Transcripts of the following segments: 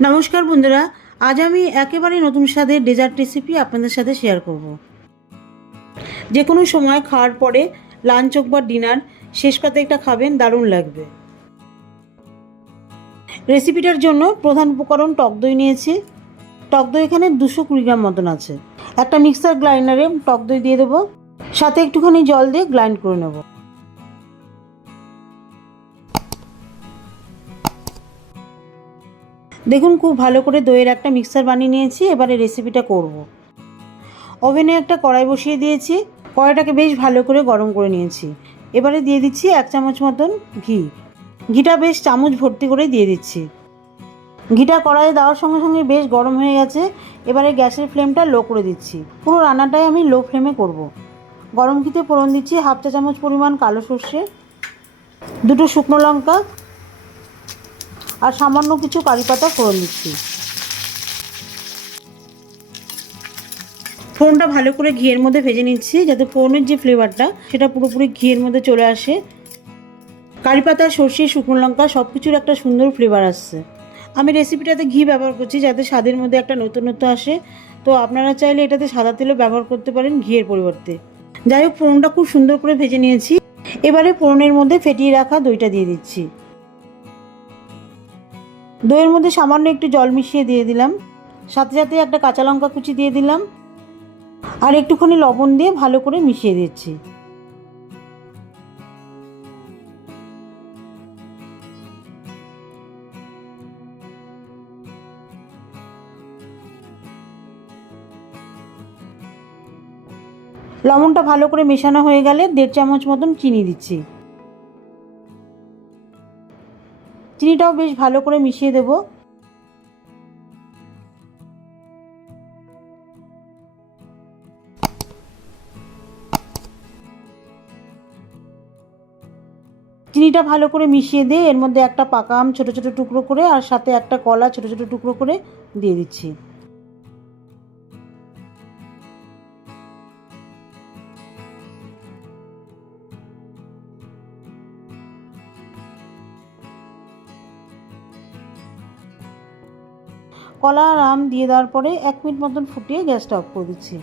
নমস্কার বন্ধুরা, আজ আমি একেবারে নতুন স্বাদের ডেজার্ট রেসিপি আপনাদের সাথে শেয়ার করব। যে কোনো সময় খাওয়ার পরে লাঞ্চ হোক বা ডিনার শেষ পাতে একটা খাবেন, দারুণ লাগবে। রেসিপিটার জন্য প্রধান উপকরণ টক দই নিয়েছি। টক দই এখানে 220 গ্রাম মতন আছে। একটা মিক্সার গ্রাইন্ডারে টক দই দিয়ে দেবো, সাথে একটুখানি জল দিয়ে গ্রাইন্ড করে নেব। দেখুন, খুব ভালো করে দইয়ের একটা মিক্সার বানিয়ে নিয়েছি। এবারে রেসিপিটা করব। ওভেনে একটা কড়াই বসিয়ে দিয়েছি। কড়াইটাকে বেশ ভালো করে গরম করে নিয়েছি। এবারে দিয়ে দিচ্ছি 1 চামচ মতন ঘি। ঘিটা বেশ চামচ ভর্তি করে দিয়ে দিচ্ছি। ঘিটা কড়াইয়ে দেওয়ার সঙ্গে সঙ্গে বেশ গরম হয়ে গেছে। এবারে গ্যাসের ফ্লেমটা লো করে দিচ্ছি। পুরো রান্নাটাই আমি লো ফ্লেমে করব। গরম ঘিতে ফোড়ন দিচ্ছি 1/2 চা চামচ পরিমাণ কালো সর্ষে, 2টো শুকনো লঙ্কা আর সামান্য কিছু কারি পাতা ফোড়ন দিচ্ছি। ফোড়নটা ভালো করে ঘিয়ের মধ্যে ভেজে নিচ্ছি, যাতে ফোড়নের যে ফ্লেভারটা সেটা পুরোপুরি ঘিয়ের মধ্যে চলে আসে। কারি পাতা, সর্ষে, শুকনো লঙ্কা সব কিছুর একটা সুন্দর ফ্লেভার আসছে। আমি রেসিপিটাতে ঘি ব্যবহার করছি যাতে স্বাদের মধ্যে একটা নতুনত্ব আসে। তো আপনারা চাইলে এটাতে সাদা তেলও ব্যবহার করতে পারেন ঘিয়ের পরিবর্তে। যাই হোক, ফোড়নটা খুব সুন্দর করে ভেজে নিয়েছি। এবারে ফোড়নের মধ্যে ফেটিয়ে রাখা দইটা দিয়ে দিচ্ছি। দইয়ের মধ্যে সামান্য একটু জল মিশিয়ে দিয়ে দিলাম। সাথে সাথে একটা কাঁচা লঙ্কা কুচি দিয়ে দিলাম আর একটুখানি লবণ দিয়ে ভালো করে মিশিয়ে দিচ্ছি। লবণটা ভালো করে মেশানো হয়ে গেলে 1.5 চামচ মতন চিনি দিচ্ছি। চিনিটাও বেশ ভালো করে মিশিয়ে দেব। চিনিটা ভালো করে মিশিয়ে দিয়ে এর মধ্যে একটা পাকা আম ছোটো ছোটো টুকরো করে আর সাথে একটা কলা ছোটো ছোটো টুকরো করে দিয়ে দিচ্ছি। কলা আর আম দিয়ে দেওয়ার পরে 1 মিনিট মতন ফুটিয়ে গ্যাসটা অফ করে দিচ্ছি।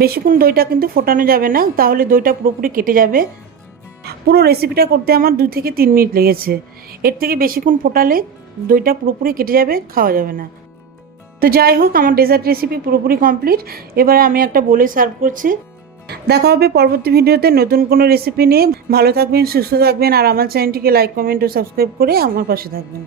বেশিক্ষণ দইটা কিন্তু ফোটানো যাবে না, তাহলে দইটা পুরোপুরি কেটে যাবে। পুরো রেসিপিটা করতে আমার 2 থেকে 3 মিনিট লেগেছে। এর থেকে বেশিক্ষণ ফোটালে দইটা পুরোপুরি কেটে যাবে, খাওয়া যাবে না। তো যাই হোক, আমার ডেজার্ট রেসিপি পুরোপুরি কমপ্লিট। এবারে আমি একটা বলে সার্ভ করছি। দেখা হবে পরবর্তী ভিডিওতে নতুন কোনো রেসিপি নিয়ে। ভালো থাকবেন, সুস্থ থাকবেন আর আমার চ্যানেলটিকে লাইক, কমেন্ট ও সাবস্ক্রাইব করে আমার পাশে থাকবেন।